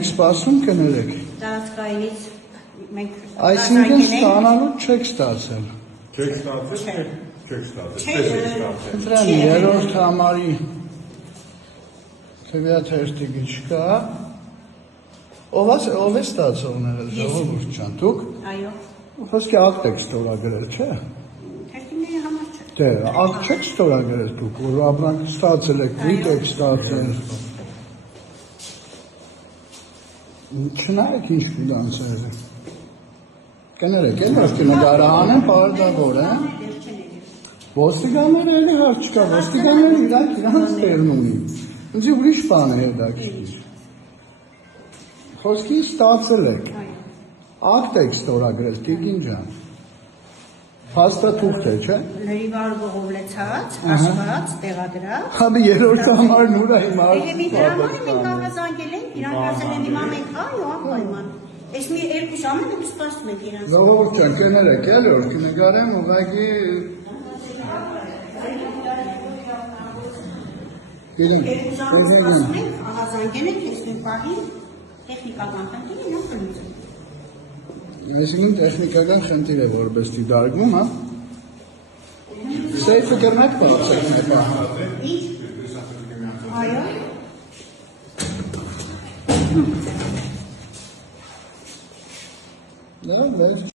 եք սպասում կներեք։ Տարածքայինից մենք Այսինքն ստանալու չեք ստացել։ Չեք ստացել, չեք ստացել։ Ընտրան երրորդ համարի թվյաթերթիկի չկա։ Ով է ստացողները, ժողովուրդ ջան, դուք։ Այո։ Խոսքի ակտ եք ստորագրել, չէ։ Թերթիկների համար չէ։ Դե, ակտ չեք ստորագրել դուք, որ ապրանք ստացել եք, դուք եք ստացել։ Չնայեք ինչ ֆինանսեր։ Կներեք, էլ որ կնգարահանեն պարդավոր, Ոստիկանները էլի հարց չկա, ոստիկանները իրանք տեղն ունի։ Ինձ ուրիշ բան է հետաքրքիր։ Խոսքի ստացել եք։ Ակտ եք ստորագրել, տիկին ջան։ Փաստաթուղթ է, չէ։ Լրիվար ողովլեցած, հաշված, տեղադրած։ Հաբի երրորդ համարն ուր է հիմա։ Մի դրա համար մենք աղազանգել ենք, իրանք ասել են հիմա մենք այո, անպայման։ Ես մի 2 ժամ ենք սպասում ենք իրանք։ Ժողովուրդ ջան, կներեք, էլ որ կնգարեմ ուղղակի Երկու ժամ սպասում ենք, աղազանգել ենք, ես մենք պահի տեխնիկական խնդիր են ապրիցում։ Այսինքն տեխնիկական խնդիր է որպես դիտարկում, հա։ Սեյֆը կրնակ բացեք մեկ։ Ինչ։ Այո։ Դա լավ։